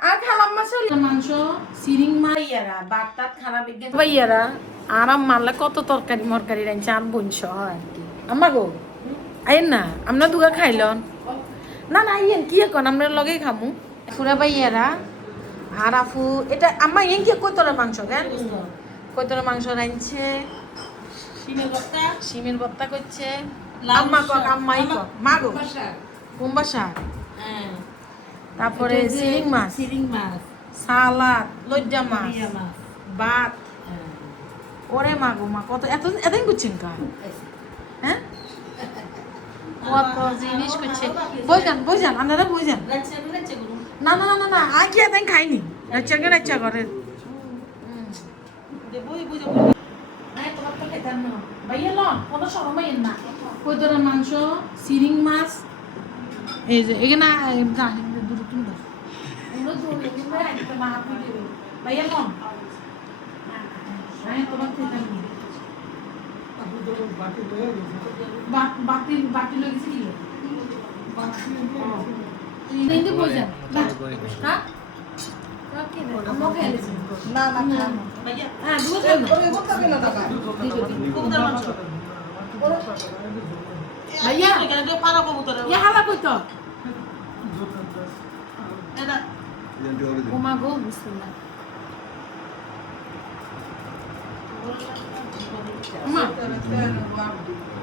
আর খালাম মাছ মাংস সিরিং মাইয়ারা বাটাত খানা বিজ্ঞান ভাইয়ারা আরাম মারলে কত তরকারি মরকারি রাইছে আর হয় আর কি। আমা গো আইন না আমরা দুগা খাইলন। না না আইয়েন কি এখন? আমরা লগেই খামু। পুরা ভাইয়ারা আর আফু এটা আম্মা ইয়েন কি কতটা মাংস কেন? কতটা মাংস রাইছে সিমের বস্তা। সিমের ভর্তা করছে। আম্মা কক আম্মাই কক মা গো কুম্বা শাক। হ্যাঁ। তারপরে সিরিং মাছ। সিরিং মাছ। সালাদ লজ্জা মাছ ভাত। হ্যাঁ। ওরে মা গো মা কত এত এতই করছেন কা হ্যাঁ? কত জিনিস করছে বইজান বইজান আপনারা বইজান না না না না না আজ এতই খাইনি। রাচ্চাকে রাচ্চা করে মাংস সিরিং মাছ? এই যে এখানে কিন্তু একদম মা আপনি দেবে ভাইয়া লন হ্যাঁ তোমার খেতে বাতি বাতি লেগেছে কি কিন্তু বোঝেন হ্যাঁ না না না ভাইয়া হ্যাঁ বুঝলেন ওরে টাকা কবুতর মাংস ভাইয়া এখানে তো পারা কবুতর ইয়া হালা কইতো গো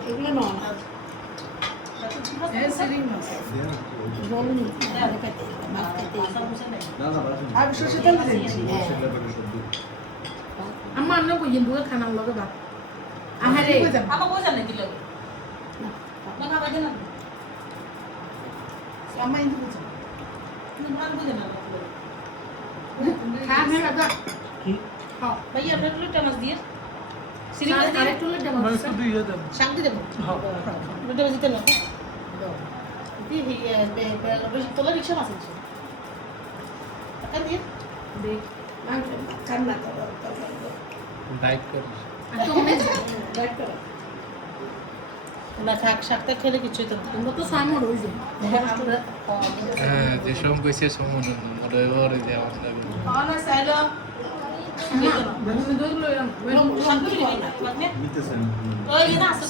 এগুলো আম্মা আমরা কইছেন দুটো খানার লগে ভাত আহারে আমার বোঝা নেই দিল না খাবার দেন না আমার ইন্দু বুঝো বোঝা না খা নে দাদা ভাইয়া আপনার লুটা মাছ দিয়ে সিরিং দিয়ে আরেকটু লেট দেবো শাক দিয়ে দেবো। লুটা মাছ দিতে না দি হি বে বে বেশি তোলা রিকশা মাছ আছে টাকা দিয়ে। দেখ কান্না করো ডাইট করিস আর তো অনেক রাইট করো। না শাক শাকটা খেলে কিছু তো তোমরা তো সামর হই যায় হ্যাঁ যে সম কইছে সম মনে ওরে যে আমার লাগে অন সাইলো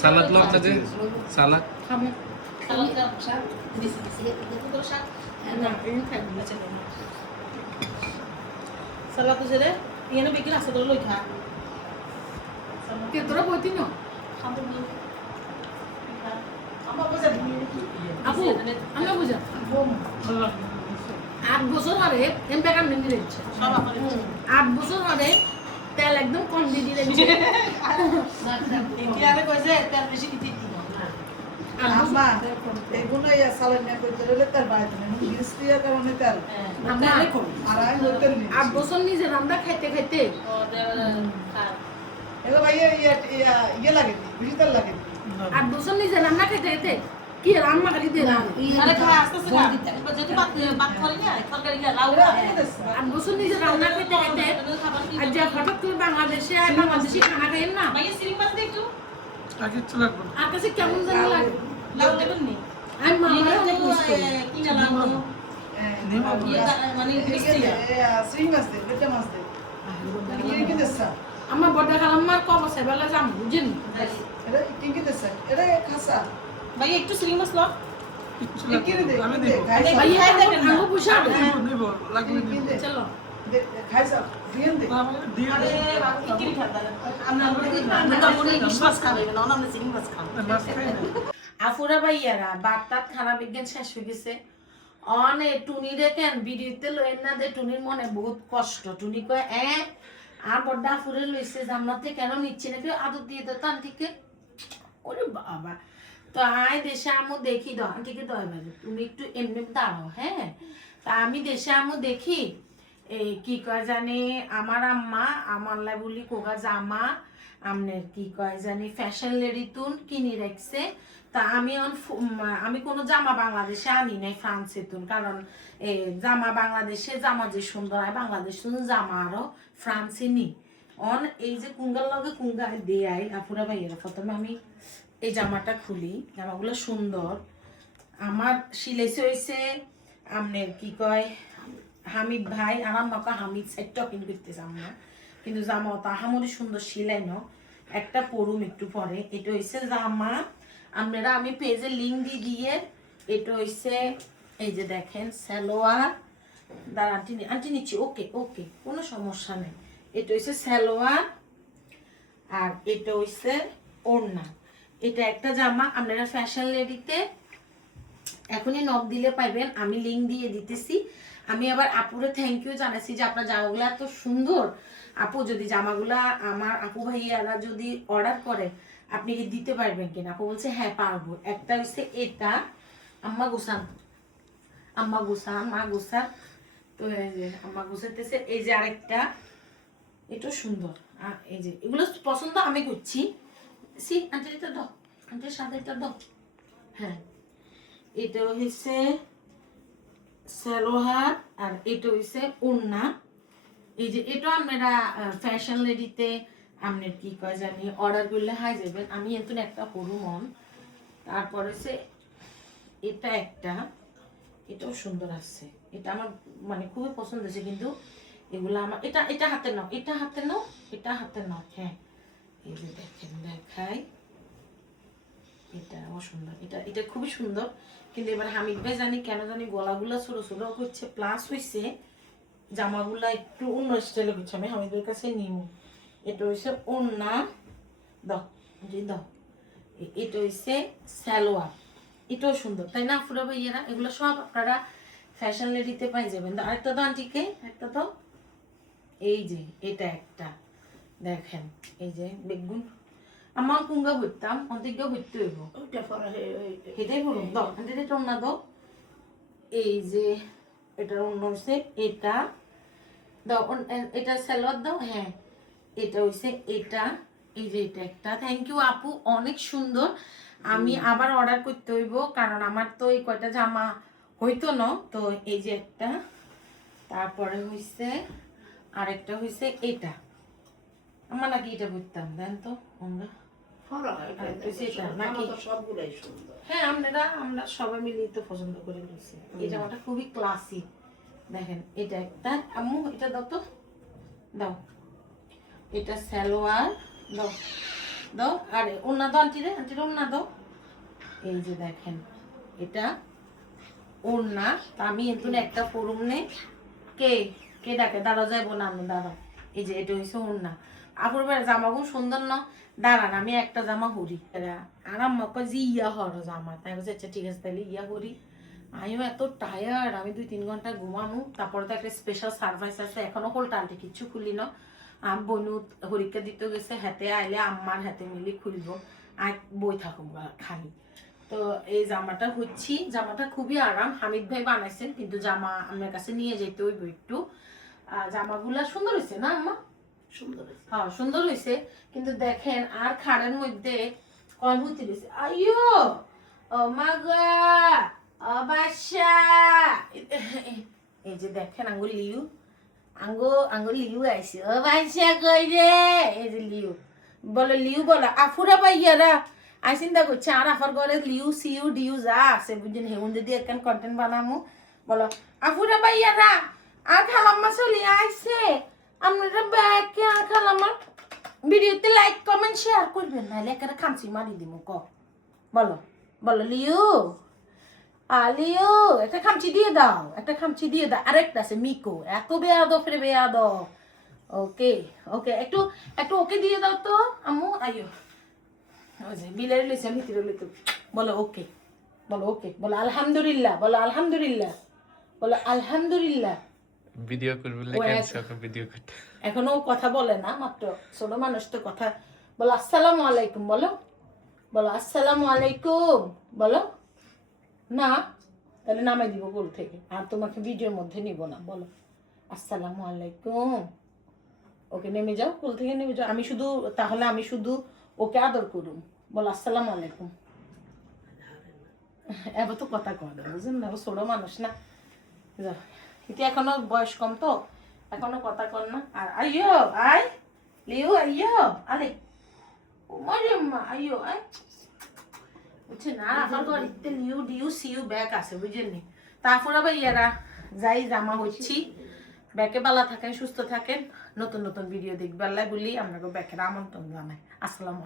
সালাদ লম আছে সালাদ খামো সালাদ দাও শাক দিছি দিছি দেখো তো শাক না এই খাইবো সালাদ জেরে ইয়ানো বেকিন আছে তো লই খা তোরা বইতি না খাব আপু আমি বুঝা আট বছর ধরে এম বেকার মেন্দি রেখেছে আট বছর ধরে তেল একদম কম দিয়ে দিয়ে কি আরে কইছে তেল বেশি দিতে আম্মা এগুলো ইয়া সালেন না কইতে রইলে তার বাইরে না গিস কারণে তেল। আর আমি বলতে আট বছর নিজে রান্না খাইতে খাইতে ও এগুলো ভাই ইয়া ইয়া ইয়ে লাগে বেশি লাগে। আট বছর নিজে রান্না খাইতে খাইতে কি রান্না খালি দিয়ে আরে বছর নিজে রান্না খাবার কি আর যে হঠাৎ করে বাংলাদেশে আর বাংলাদেশি খানা খাইন না? আর কাছে কেমন জানি লাগে? আমি মামারে অনেক মিস করি। মানে মিষ্টি মাছ দে বেটা মাছ দে। কি কি দিছে আমার বড় খালাম্মার কব সেবেলা যাম বুঝেন? এটা কি কি এটা খাসা। ভাইয়া একটু সিরিং মাছ লাও। আফুরা ভাইয়ারা বার্তার খানা বিজ্ঞান শেষ হয়ে গেছে। অনে টুনি দেখেন বিড়িতে লইন না দে টুনির মনে বহুত কষ্ট। টুনি কয় এ আর বড্ডা ফুরে লইছে, জান্নাতে কেন নিচ্ছে না? কেউ আদর দিয়ে দিত আন্টিকে? ওরে বাবা। তো আয় দেশে আমু দেখি দাও আন্টিকে দয় বাজে তুমি একটু এমনি দাঁড়াও হ্যাঁ? তা আমি দেশে আমু দেখি এই কি কয় জানি, আমার আম্মা, আমার লাই বলি কোকা জামা, আমনের কি কয় জানি ফ্যাশন লেডি তুন কিনি রাখছে। তা আমি আমি কোনো জামা বাংলাদেশে আনি নাই ফ্রান্সে তুন কারণ জামা বাংলাদেশে জামা যে সুন্দর হয়, বাংলাদেশ জামা আরও ফ্রান্সে নি অন এই যে কুঙ্গার লগে কুঙ্গা দেয়াই আপুরা ভাইয়েরা, প্রথমে আমি এই জামাটা খুলি, জামাগুলো সুন্দর। আমার সিলেছে হয়েছে আমনের কি কয়, হামিদ ভাই আর আমাকে হামিদ সাইড টকিং করতেছে আমরা। কিন্তু জামা অত আহামরি সুন্দর সিলাই ন। একটা পরুম একটু পরে, এটা হইছে জামা আপনারা আমি পেজে লিঙ্ক দিয়ে দিয়ে এটা হইছে, এই যে দেখেন, সালোয়ার। দাঁড়া আন্টি আন্টি নিচ্ছি, ওকে ওকে, কোনো সমস্যা নেই। এটা হইছে সালোয়ার আর এটা হইছে ওড়না। এটা একটা জামা, আপনারা ফ্যাশন লেডিতে এখনই নক দিলে পাইবেন, আমি লিঙ্ক দিয়ে দিতেছি। আমি আবার আপুরে থ্যাংক ইউ জানাচ্ছি যে আপনার জামাগুলো এত সুন্দর। আপু, যদি জামাগুলা আমার আপু ভাইয়ারা যদি অর্ডার করে আপনি কি দিতে পারবেন কিনা? আপু বলছে হ্যাঁ পারব। একটা হচ্ছে এটা, আম্মা গুসান। আম্মা গুসান, মা গুসান। তো আম্মা গুছাতেছে এই যে আরেকটা। এটাও সুন্দর। এই যে, এগুলো পছন্দ আমি করছি। সি, আন্টি এটা দাও। আন্টির সাথে এটা দাও। হ্যাঁ। এটা হচ্ছে সেলোহার আর এটা হচ্ছে ওড়না। এই যে এটা আপনারা ফ্যাশন লেডিতে আপনার কি কয় জানি অর্ডার করলে হাই যাবেন আমি এতন একটা হরুমন তারপর হচ্ছে এটা একটা, এটাও সুন্দর আসছে। এটা আমার মানে খুবই পছন্দ হয়েছে, কিন্তু এগুলো আমার এটা এটা হাতে নাও, এটা হাতে নাও, এটা হাতে নাও হ্যাঁ। এই যে দেখেন, দেখাই। এটা সুন্দর এটা এটা খুবই সুন্দর। কিন্তু এবার হামিদ ভাই জানি কেন জানি গলাগুলো ছোট ছোট করছে প্লাস হয়েছে জামাগুলা একটু অন্য স্টাইলে করছে। আমি হামিদ ভাইয়ের কাছে নিউ এটা হচ্ছে ওন্না দাও জি দাও। এটা হচ্ছে সালোয়ার। এটাও সুন্দর তাই না ফুরা ভাইয়েরা? এগুলো সব আপনারা ফ্যাশন লেডিতে পাই যাবেন। তো আরেকটা দাও আন্টিকে একটা তো এই যে এটা একটা। দেখেন এই যে বেগুন। আমার কুঙ্গা ভরতাম অন্তিজ্ঞ ভরতে হইব। এটাই বলুন দাও। আন্টি এটা অন্য দাও। এই যে এটার অন্য হচ্ছে এটা। দাও এটা স্যালোয়ার দাও হ্যাঁ। এটা হচ্ছে এটা। এই যে এটা একটা। থ্যাংক ইউ আপু অনেক সুন্দর। আমি আবার অর্ডার করতে হইব কারণ আমার তো এই কয়টা জামা হইতো না। তো এই যে একটা তারপরে হইছে আরেকটা হইছে এটা। আমার নাকি এটা বুঝতাম দেন তো আমরা হ্যাঁ আমরা আমরা সবাই মিলিয়ে তো পছন্দ করে নিয়েছি এই জামাটা খুবই ক্লাসিক দেখেন এটা একটা। আম্মু এটা দাও তো। দাও। এটা সালোয়ার, দাও দাও, আরে ওনা দাও আন্টিরে আন্টিরে ওনা দাও। এই যে দেখেন, এটা ওড়না। তা আমি এতুন একটা পরুম নে কে কে ডাকে? দাঁড়া যাইব না আমি, দাঁড়াও। এই যে এটা হইছে ওড়না। আপুর বেড়ে জামাগুলো সুন্দর না? দাঁড়ান, আমি একটা জামা হরি আর আমাকে যে ইয়া হর জামা। তাই বলছে আচ্ছা ঠিক আছে তাহলে ইয়া হরি আমিও এত টায়ার্ড আমি দুই তিন ঘণ্টা ঘুমামু। তারপরে তো একটা স্পেশাল সার্ভাইস আছে। এখনও হোল টানতে কিচ্ছু খুলি না আর বনু হরিকা দিতে গেছে হাতে আইলে আম্মার হাতে মিলি খুলবো। আর বই থাকুক খালি। তো এই জামাটা হচ্ছি জামাটা খুবই আরাম হামিদ ভাই বানাইছেন কিন্তু জামা আমার কাছে নিয়ে যেতে হইব একটু। জামাগুলা সুন্দর হয়েছে না আম্মা? সুন্দর। হ্যাঁ সুন্দর হয়েছে কিন্তু দেখেন আর খাড়ের মধ্যে কম হতে দিয়েছে আইয়ো! ও মাগা বাসা এই যে দেখেন আঙ্গুল লিউ আঙ্গো আঙ্গো লিউ আইছে। ও বাসা কই রে? এই যে লিউ। বলো লিউ বলো, আফুরা পাইয়ারা আই চিন্তা করছি, আর আফার ঘরে লিউ, সিউ, ডিউ যা আছে বুঝছেন, হেউন যদি একখান কন্টেন্ট বানামু। বলো, আফুরা পাইয়ারা আর খালাম্মা চলি আইছে। আপনারা ব্যাগকে আর খালাম্মা ভিডিওতে লাইক কমেন্ট শেয়ার করবেন নাহলে একেবারে খামচি মারি দিব ক। বলো বলো, লিউ। আ লিউ একটা খামচি দিয়ে দাও একটা খামচি দিয়ে দাও। আরেকটা আছে মিকো। এত বেয়াদব রে বেয়াদব। ওকে ওকে একটু একটু ওকে দিয়ে দাও তো আম্মু। ওই যে বিলের লিছে ভিতরে লিতো বলো ওকে। বলো ওকে। বলো আলহামদুলিল্লাহ বলো আলহামদুলিল্লাহ। বলো আলহামদুলিল্লাহ। ভিডিও করবে ভিডিও করতে। এখনও কথা বলে না মাত্র ছোট মানুষ তো কথা। বলো আসসালামু আলাইকুম বলো। বলো আসসালামু আলাইকুম বলো। না, তাহলে নামাই দিব গোল থেকে। আর তোমাকে ভিডিওর মধ্যে নিব না, বলো। আসসালামু আলাইকুম। ওকে নেমে যাও, কোল থেকে নেমে যাও। আমি শুধু, তাহলে আমি শুধু ওকে আদর করুম। বলো, আসসালামু আলাইকুম। এবার তো কথা কয় না, বুঝলেন না? মানুষ না। কিন্তু এখনও বয়স কম তো, এখনও কথা কর না। আর আইয়ো, আই, লিও, আইয়ো, আরে ও মারে মা, আইয়ো, আই। বুঝছেন না? আমার বাড়িতে নিউ ডিউ সিউ ব্যাগ আছে বুঝলেন তারপর আবার ইয়ারা যাই জামা হচ্ছি। ব্যাকে বালা থাকেন, সুস্থ থাকেন। নতুন নতুন ভিডিও দেখবে আল্লাহ বলি আপনাকে ব্যাকের আমন্ত্রণ জানাই। আসসালামু